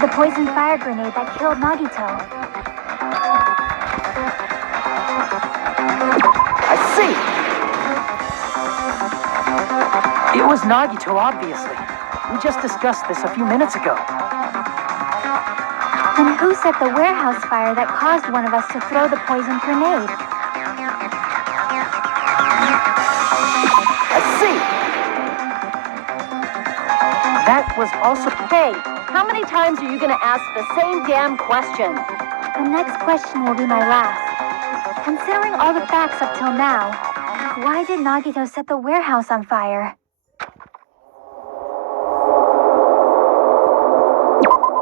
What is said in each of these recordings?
the poison fire grenade that killed Nagito. I see! It was Nagito, obviously. We just discussed this a few minutes ago. Then who set the warehouse fire that caused one of us to throw the poison grenade? I see! That was also... Hey, how many times are you gonna ask the same damn question? The next question will be my last. Considering all the facts up till now, why did Nagito set the warehouse on fire?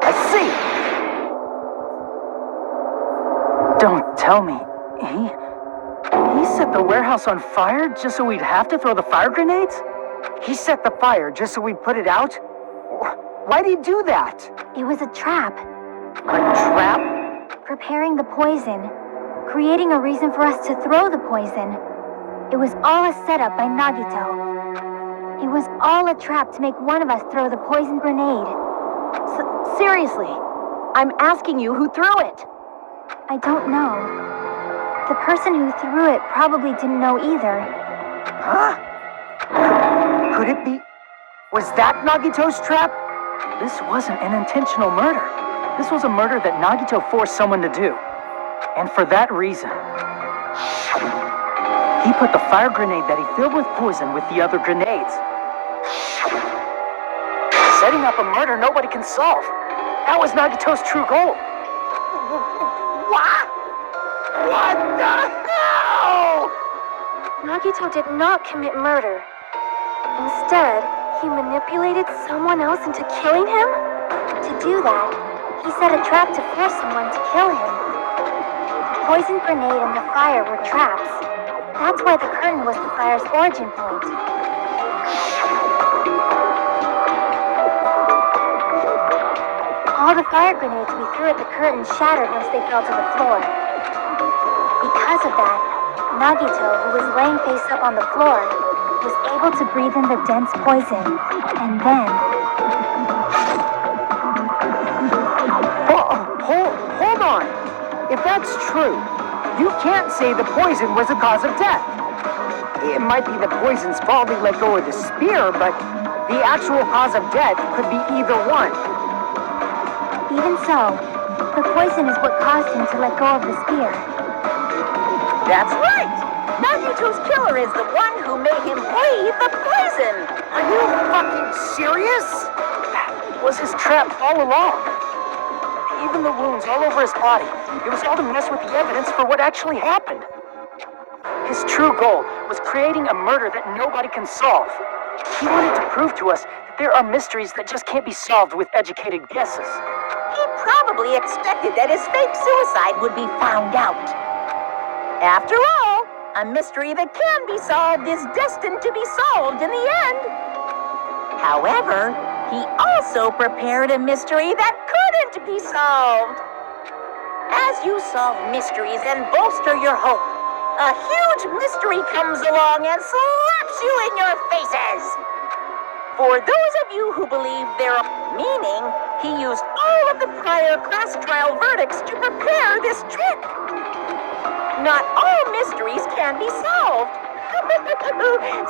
I see! Don't tell me. He set the warehouse on fire just so we'd have to throw the fire grenades? He set the fire just so we'd put it out? Why'd he do that? It was a trap. A trap? Preparing the poison. Creating a reason for us to throw the poison. It was all a setup by Nagito. It was all a trap to make one of us throw the poison grenade. Seriously, I'm asking you who threw it. I don't know. The person who threw it probably didn't know either. Huh? Could it be... Was that Nagito's trap? This wasn't an intentional murder. This was a murder that Nagito forced someone to do. And for that reason, he put the fire grenade that he filled with poison with the other grenades. Setting up a murder nobody can solve. That was Nagito's true goal. What? What the hell? Nagito did not commit murder. Instead, he manipulated someone else into killing him? To do that, he set a trap to force someone to kill him. The poison grenade and the fire were traps. That's why the curtain was the fire's origin point. All the fire grenades we threw at the curtain shattered once they fell to the floor. Because of that, Nagito, who was laying face up on the floor, was able to breathe in the dense poison, and then... Hold on! If that's true, you can't say the poison was the cause of death. It might be the poison's fault he let go of the spear, but the actual cause of death could be either one. Even so, the poison is what caused him to let go of the spear. That's right! Nagito's killer is the one who made him breathe the poison! Are you fucking serious? That was his trap all along. Even the wounds all over his body. It was all to mess with the evidence for what actually happened. His true goal was creating a murder that nobody can solve. He wanted to prove to us that there are mysteries that just can't be solved with educated guesses. He probably expected that his fake suicide would be found out. After all, a mystery that can be solved is destined to be solved in the end. However, he also prepared a mystery that couldn't be solved. As you solve mysteries and bolster your hope, a huge mystery comes along and slaps you in your faces. For those of you who believe their meaning, he used all of the prior class trial verdicts to prepare this trick. Not all mysteries can be solved.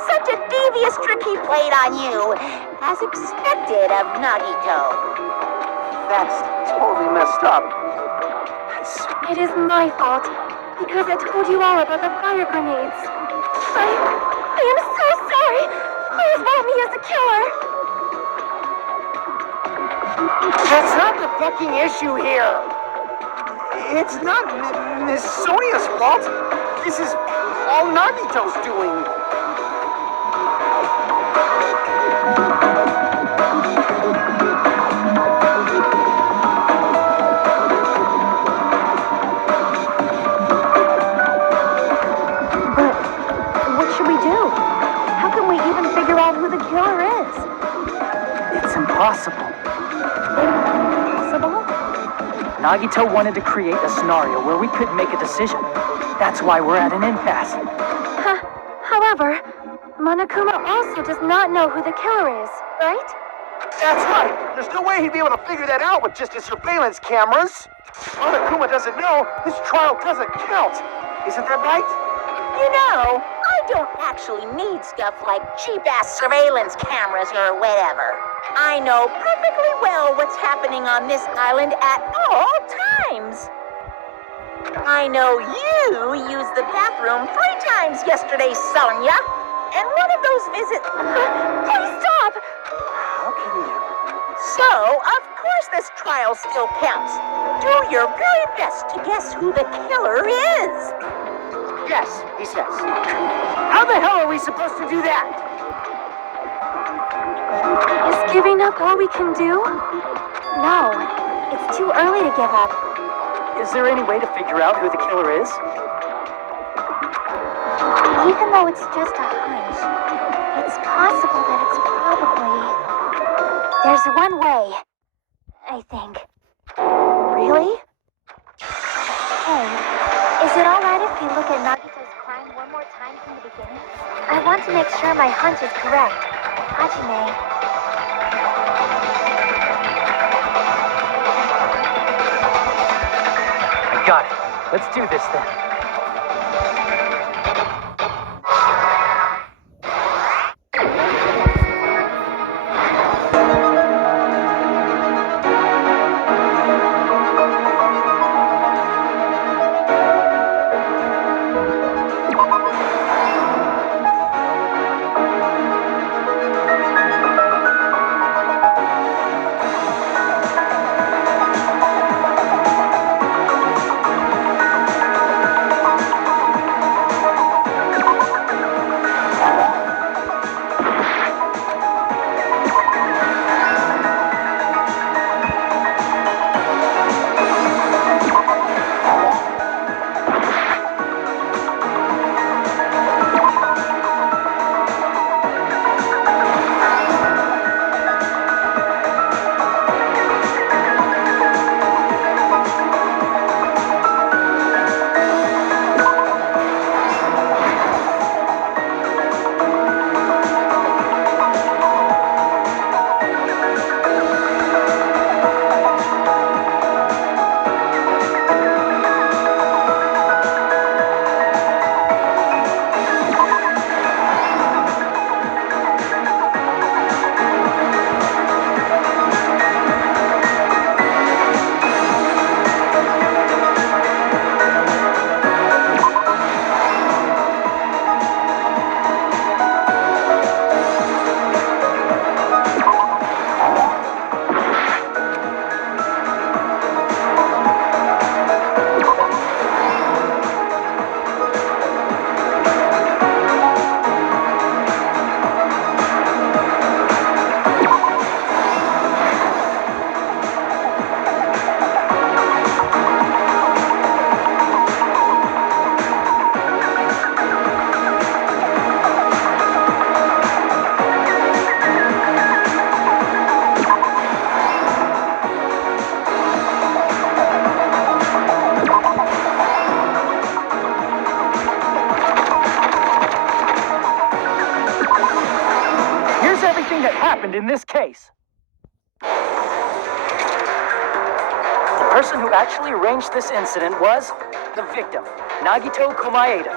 Such a devious trick he played on you, as expected of Nagito. That's totally messed up. It is my fault, because I told you all about the fire grenades. I am so sorry. Please vote me as the killer. That's not the fucking issue here. It's not Miss Sonia's fault. This is all Nagito's doing. But what should we do? How can we even figure out who the killer is? It's impossible. Impossible? Nagito wanted to create a scenario where we couldn't make a decision. That's why we're at an impasse. However, Monokuma also does not know who the killer is, right? That's right. There's no way he'd be able to figure that out with just his surveillance cameras. Monokuma doesn't know this trial doesn't count. Isn't that right? You know, I don't actually need stuff like cheap-ass surveillance cameras or whatever. I know perfectly well what's happening on this island at all times. I know you used the bathroom 3 times yesterday, Sonia. And one of those visits... Please stop! How can you? So, of course this trial still counts. Do your very best to guess who the killer is. Yes, he says. How the hell are we supposed to do that? Is giving up all we can do? No, it's too early to give up. Is there any way to figure out who the killer is? Even though it's just a hunch, it's possible that it's probably... There's one way, I think. Really? Hey, is it alright if we look at Nagito's crime one more time from the beginning? I want to make sure my hunch is correct. Hajime. I got it. Let's do this then. Happened in this case. The person who actually arranged this incident was the victim, Nagito Komaeda.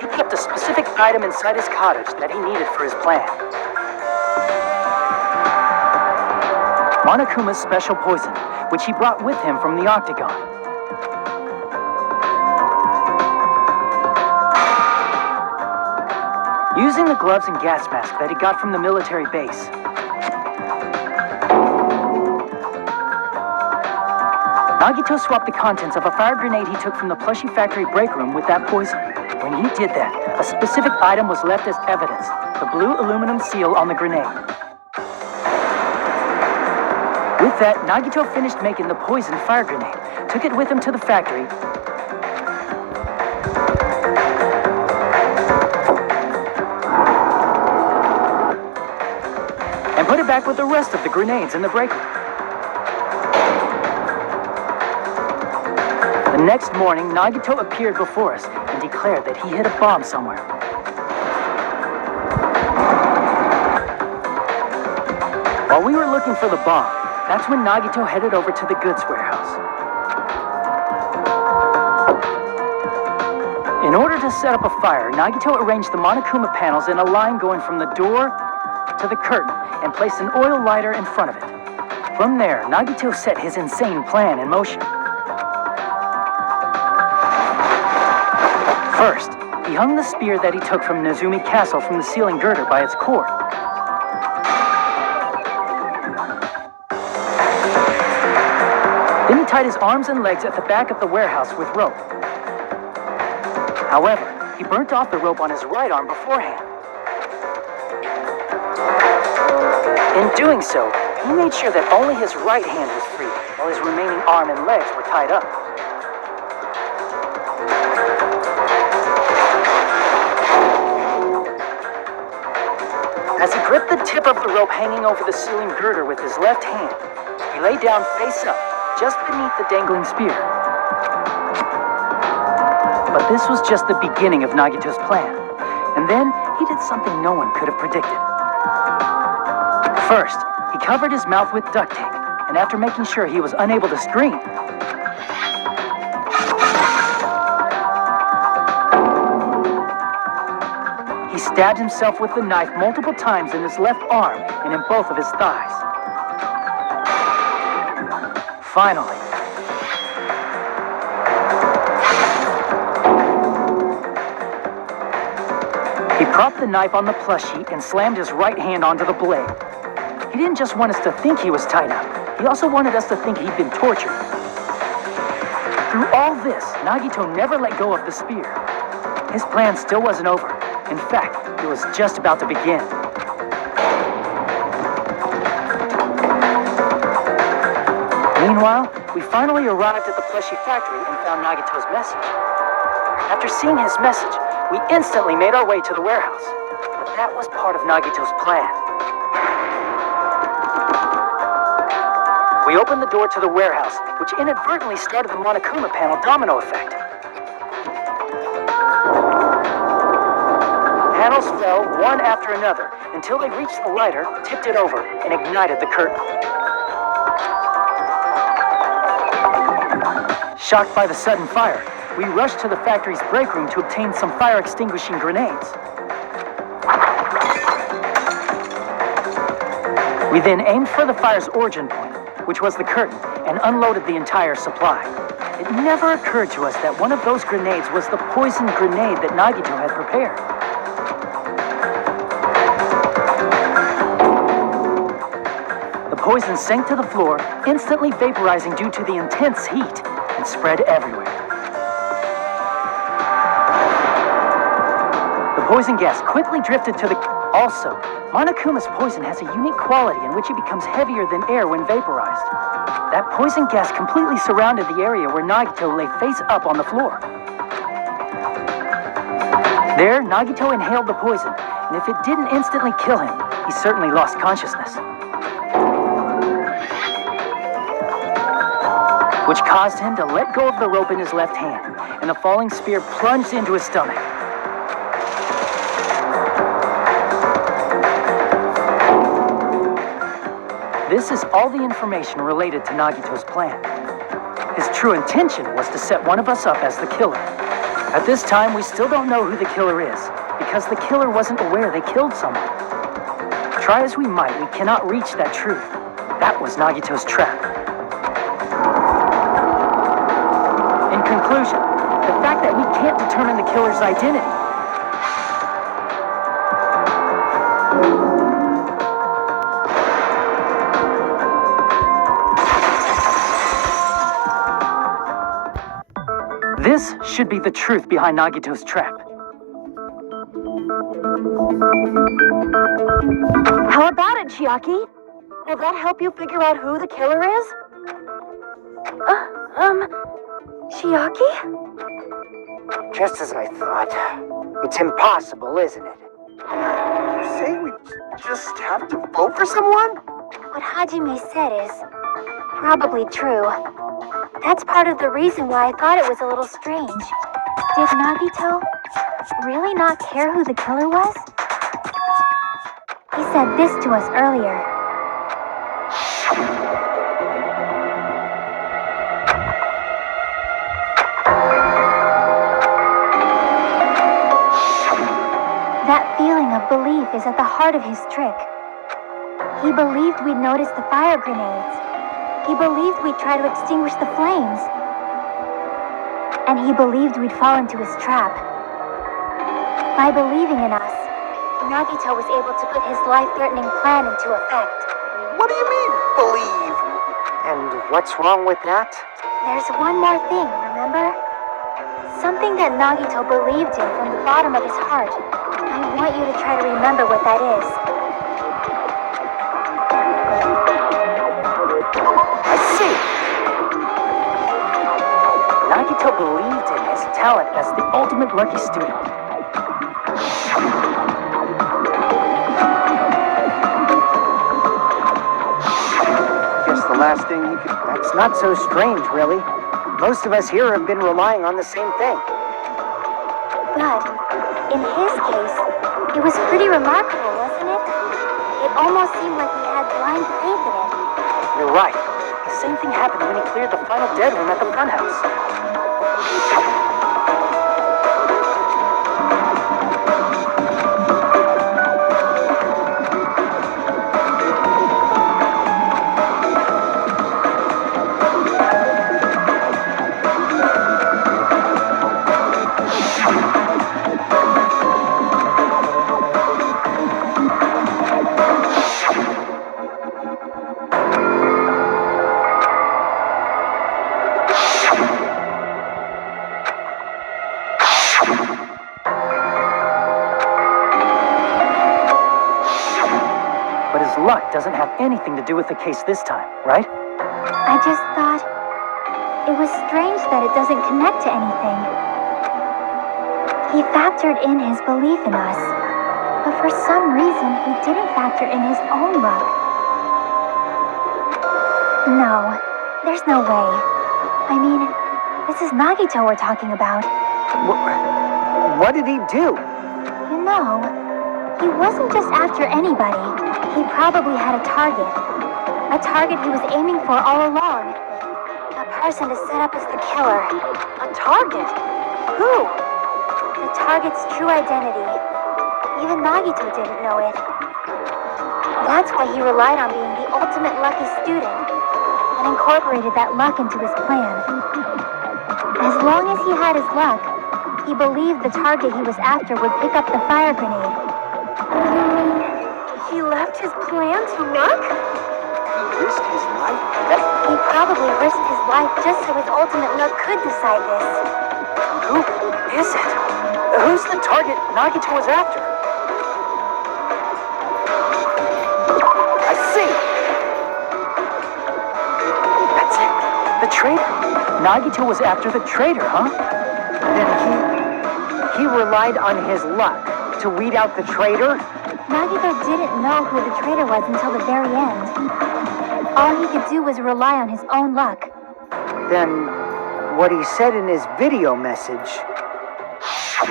He kept a specific item inside his cottage that he needed for his plan. Monokuma's special poison, which he brought with him from the Octagon. Using the gloves and gas mask that he got from the military base. Nagito swapped the contents of a fire grenade he took from the plushie factory break room with that poison. When he did that, a specific item was left as evidence, the blue aluminum seal on the grenade. With that, Nagito finished making the poisoned fire grenade, took it with him to the factory, and put it back with the rest of the grenades in the break room. The next morning, Nagito appeared before us and declared that he hid a bomb somewhere. While we were looking for the bomb, that's when Nagito headed over to the goods warehouse. In order to set up a fire, Nagito arranged the Monokuma panels in a line going from the door to the curtain and placed an oil lighter in front of it. From there, Nagito set his insane plan in motion. First, he hung the spear that he took from Nezumi Castle from the ceiling girder by its cord. Then he tied his arms and legs at the back of the warehouse with rope. However, he burnt off the rope on his right arm beforehand. In doing so, he made sure that only his right hand was free, while his remaining arm and legs were tied up. As he gripped the tip of the rope hanging over the ceiling girder with his left hand, he lay down face up, just beneath the dangling spear. But this was just the beginning of Nagito's plan. And then, he did something no one could have predicted. First, he covered his mouth with duct tape, and after making sure he was unable to scream, he stabbed himself with the knife multiple times in his left arm and in both of his thighs. Finally, he propped the knife on the plush sheet and slammed his right hand onto the blade. He didn't just want us to think he was tied up. He also wanted us to think he'd been tortured. Through all this, Nagito never let go of the spear. His plan still wasn't over. In fact, it was just about to begin. Meanwhile, we finally arrived at the plushie factory and found Nagito's message. After seeing his message, we instantly made our way to the warehouse. But that was part of Nagito's plan. We opened the door to the warehouse, which inadvertently started the Monokuma panel domino effect. Panels fell one after another until they reached the lighter, tipped it over, and ignited the curtain. Shocked by the sudden fire, we rushed to the factory's break room to obtain some fire-extinguishing grenades. We then aimed for the fire's origin point, which was the curtain, and unloaded the entire supply. It never occurred to us that one of those grenades was the poison grenade that Nagito had prepared. The poison sank to the floor, instantly vaporizing due to the intense heat, and spread everywhere. The poison gas quickly drifted to the... Also, Monokuma's poison has a unique quality in which it becomes heavier than air when vaporized. That poison gas completely surrounded the area where Nagito lay face up on the floor. There, Nagito inhaled the poison, and if it didn't instantly kill him, he certainly lost consciousness. Which caused him to let go of the rope in his left hand, and the falling spear plunged into his stomach. This is all the information related to Nagito's plan. His true intention was to set one of us up as the killer. At this time, we still don't know who the killer is, because the killer wasn't aware they killed someone. Try as we might, we cannot reach that truth. That was Nagito's trap. In conclusion, the fact that we can't determine the killer's identity This should be the truth behind Nagito's trap. How about it, Chiaki? Will that help you figure out who the killer is? Chiaki? Just as I thought. It's impossible, isn't it? You say we just have to vote for someone? What Hajime said is probably true. That's part of the reason why I thought it was a little strange. Did Nagito really not care who the killer was? He said this to us earlier. That feeling of belief is at the heart of his trick. He believed we'd notice the fire grenades. He believed we'd try to extinguish the flames. And he believed we'd fall into his trap. By believing in us, Nagito was able to put his life-threatening plan into effect. What do you mean, believe? And what's wrong with that? There's one more thing, remember? Something that Nagito believed in from the bottom of his heart. I want you to try to remember what that is. I see. Nagito believed in his talent as the ultimate lucky student. Guess the last thing you could... That's not so strange, really. Most of us here have been relying on the same thing. But, in his case, it was pretty remarkable, wasn't it? It almost seemed like he had blind faith in it. You're right. The same thing happened when he cleared the final dead room at the funhouse. But his luck doesn't have anything to do with the case this time, right? I just thought it was strange that it doesn't connect to anything. He factored in his belief in us, but for some reason he didn't factor in his own luck. No, there's no way. I mean, this is Nagito we're talking about. What did he do? You know, he wasn't just after anybody. He probably had a target. A target he was aiming for all along. A person to set up as the killer. A target? Who? The target's true identity. Even Nagito didn't know it. That's why he relied on being the ultimate lucky student and incorporated that luck into his plan. As long as he had his luck, he believed the target he was after would pick up the fire grenade. You mean he left his plan to luck? He risked his life? He probably risked his life just so his ultimate luck could decide this. Who is it? Who's the target Nagito was after? I see! That's it. The traitor. Nagito was after the traitor, huh? Then he relied on his luck to weed out the traitor? Nagito didn't know who the traitor was until the very end. All he could do was rely on his own luck. Then what he said in his video message... So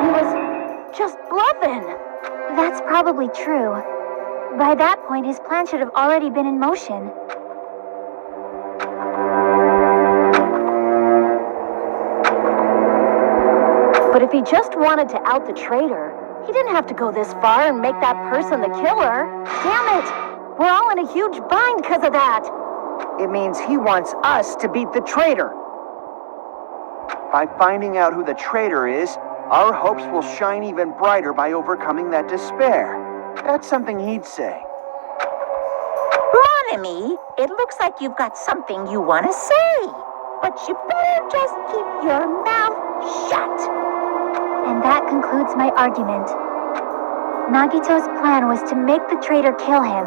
he was just bluffing. That's probably true. By that point, his plan should have already been in motion. But if he just wanted to out the traitor, he didn't have to go this far and make that person the killer. Damn it! We're all in a huge bind because of that. It means he wants us to beat the traitor. By finding out who the traitor is, our hopes will shine even brighter by overcoming that despair. That's something he'd say. Mon ami, it looks like you've got something you want to say. But you better just keep your mouth shut. And that concludes my argument. Nagito's plan was to make the traitor kill him.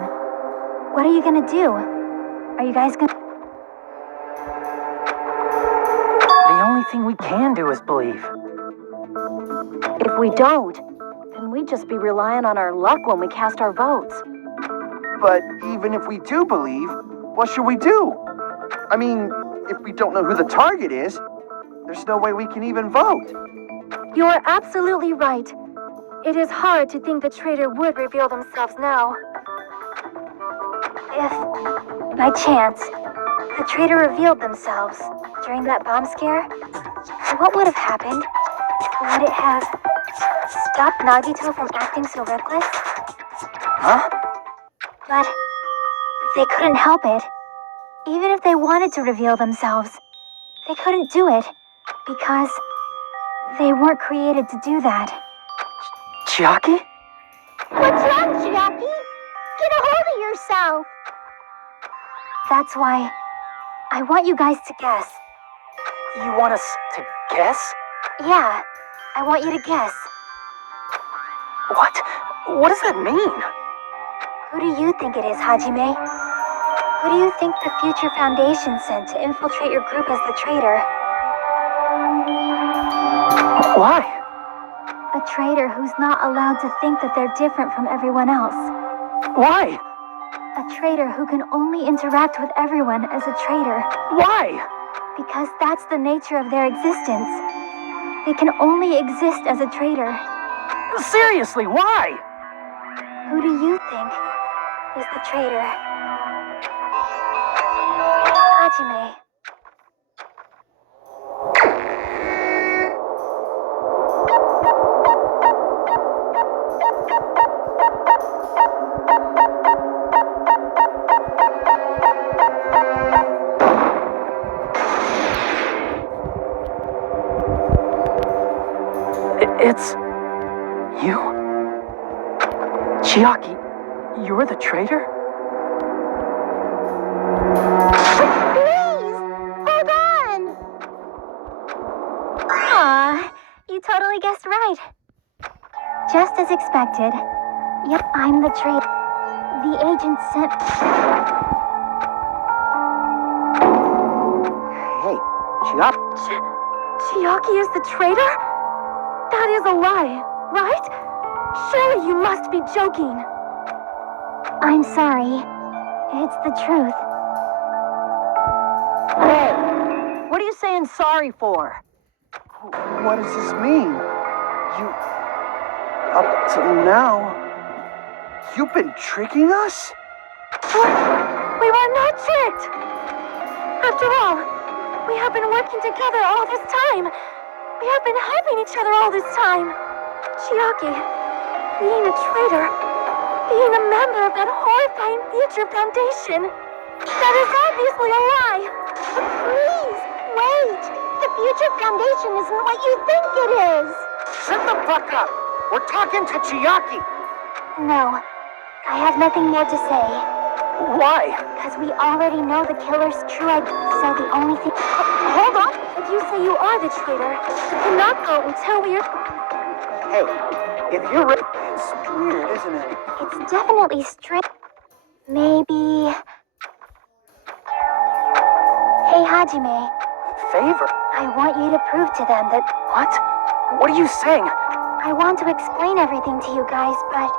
What are you gonna do? Are you guys gonna... The only thing we can do is believe. If we don't, then we'd just be relying on our luck when we cast our votes. But even if we do believe, what should we do? I mean, if we don't know who the target is, there's no way we can even vote. You're absolutely right. It is hard to think the traitor would reveal themselves now. If, by chance, the traitor revealed themselves during that bomb scare, what would have happened? Would it have stopped Nagito from acting so reckless? Huh? But they couldn't help it. Even if they wanted to reveal themselves, they couldn't do it because they weren't created to do that. Chiaki? What's wrong, Chiaki? Get a hold of yourself! That's why I want you guys to guess. You want us to guess? Yeah, I want you to guess. What? What does that mean? Who do you think it is, Hajime? Who do you think the Future Foundation sent to infiltrate your group as the traitor? Why? A traitor who's not allowed to think that they're different from everyone else. Why? A traitor who can only interact with everyone as a traitor. Why? Because that's the nature of their existence. They can only exist as a traitor. Seriously, why? Who do you think is the traitor? Hajime. It's you? Chiaki, you're the traitor? Please! Hold on! Aw, you totally guessed right. Just as expected. Yep, I'm the traitor. The agent sent... Hey, Chiaki. Chiaki is the traitor? That is a lie, right? Surely you must be joking. I'm sorry. It's the truth. Hey, what are you saying sorry for? What does this mean? Up till now, you've been tricking us? We were not tricked! After all, we have been working together all this time. We have been helping each other all this time. Chiaki, being a traitor, being a member of that horrifying Future Foundation, that is obviously a lie. But please, wait. The Future Foundation isn't what you think it is. Shut the fuck up! We're talking to Chiaki! No, I have nothing more to say. Why? Because we already know the killer's true identity, so the only thing... Hold on! If you say you are the traitor, you cannot go until we are... Hey, if you're ready... It's weird, isn't it? It's definitely strange. Maybe... Hey, Hajime. Favor? I want you to prove to them that... What? What are you saying? I want to explain everything to you guys, but...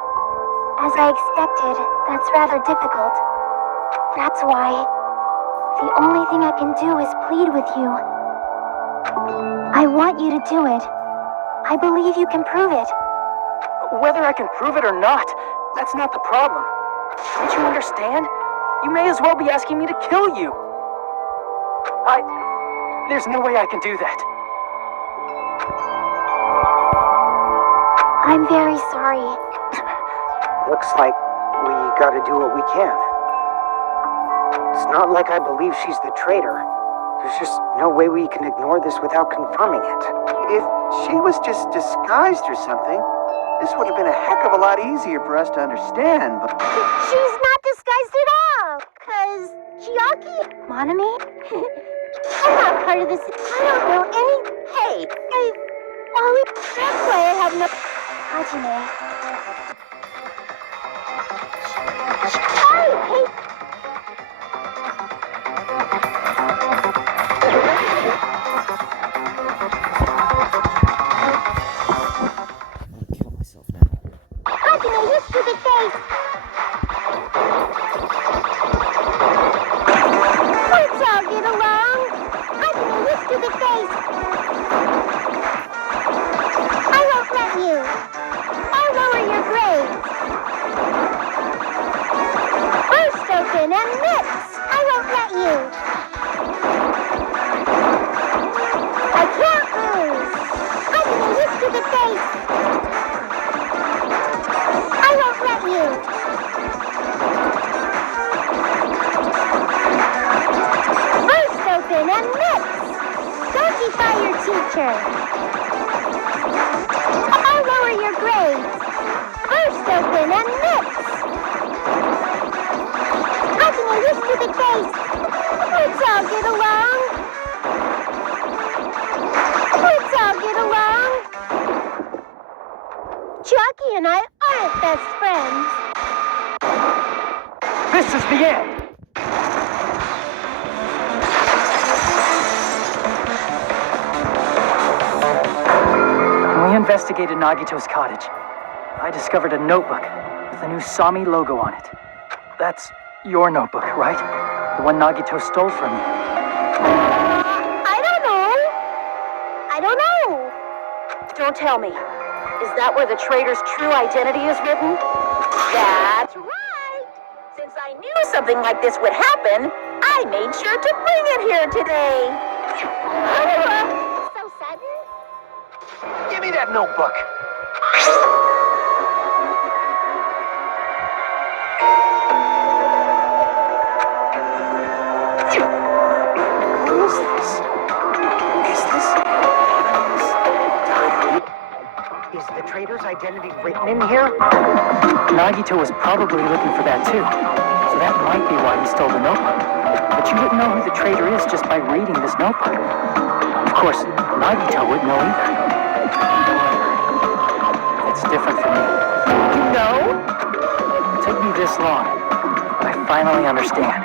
As I expected, that's rather difficult. That's why... The only thing I can do is plead with you. I want you to do it. I believe you can prove it. Whether I can prove it or not, that's not the problem. Don't you understand? You may as well be asking me to kill you. There's no way I can do that. I'm very sorry. Looks like we gotta do what we can. It's not like I believe she's the traitor. There's just no way we can ignore this without confirming it. If she was just disguised or something, this would have been a heck of a lot easier for us to understand, but... She's not disguised at all, 'cause Chiaki... Monami? I'm not part of this. I don't know any... Hey, Ollie, that's why I have no... Hajime. Hey! Kill myself now. Hajime, you stupid face! Let's all get along! Hajime, you stupid face! teacher. I'll lower your grades. First open and mix. How can you use stupid face? Let's all get along. Let's all get along. Chucky and I aren't best friends. This is the end. When we investigated Nagito's cottage, I discovered a notebook with a new Sami logo on it. That's your notebook, right? The one Nagito stole from you. I don't know. Don't tell me. Is that where the traitor's true identity is written? That's right. Since I knew something like this would happen, I made sure to bring it here today. So sudden? Give me that notebook. What is this? Is this diary? Is the traitor's identity written in here? Nagito was probably looking for that too. So that might be why he stole the notebook. But you wouldn't know who the traitor is just by reading this notebook. Of course, Nagito wouldn't know either. It's different for me. You know? It took me this long, but I finally understand.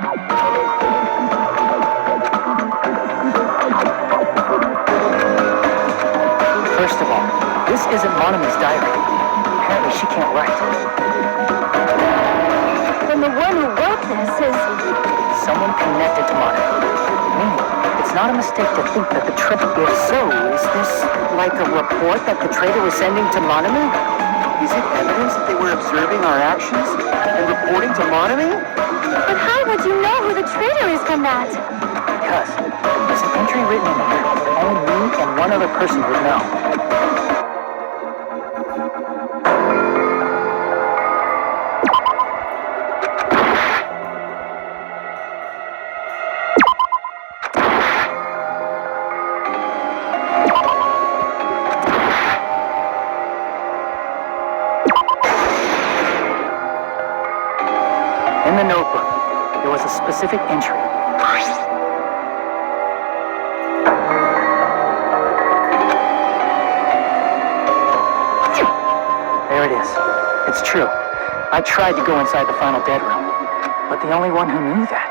First of all, this isn't Monomi's diary. Apparently she can't write. Then the one who wrote this is... Someone connected to Monomi. Meaning, it's not a mistake to think that the traitor... If so, is this like a report that the traitor was sending to Monomi? Is it evidence that they were observing our actions and reporting to Monomi? But how would you know who the traitor is from that? Because there's an entry written in here that only me and one other person would know. In the notebook, there was a specific entry. There it is. It's true. I tried to go inside the final dead room, but the only one who knew that.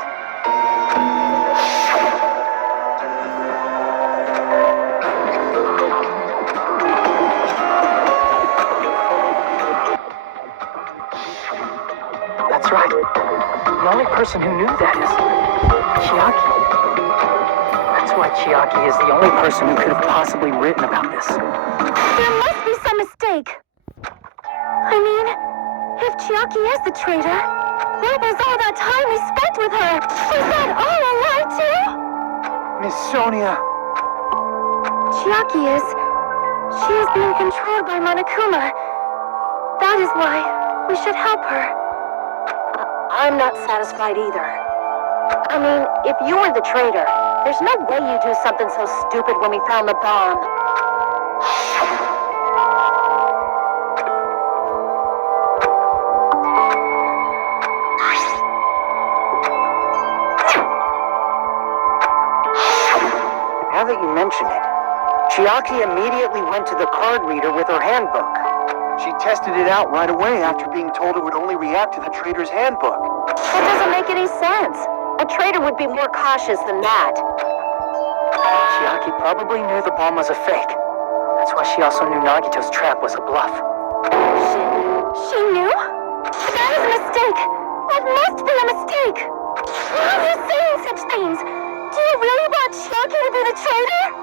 That's right. The only person who knew that is Chiaki. That's why Chiaki is the only person who could have possibly written about this. There must be some mistake. I mean, if Chiaki is the traitor, where was all that time we spent with her? Was that all a lie too? Miss Sonia. Chiaki is... She is being controlled by Monokuma. That is why we should help her. I'm not satisfied either. I mean, if you were the traitor, there's no way you'd do something so stupid when we found the bomb. Now that you mention it, Chiaki immediately went to the card reader with her handbook. She tested it out right away after being told it would only react to the traitor's handbook. That doesn't make any sense. A traitor would be more cautious than that. Chiaki probably knew the bomb was a fake. That's why she also knew Nagito's trap was a bluff. She knew? That is a mistake. That must be a mistake. Why are you saying such things? Do you really want Chiaki to be the traitor?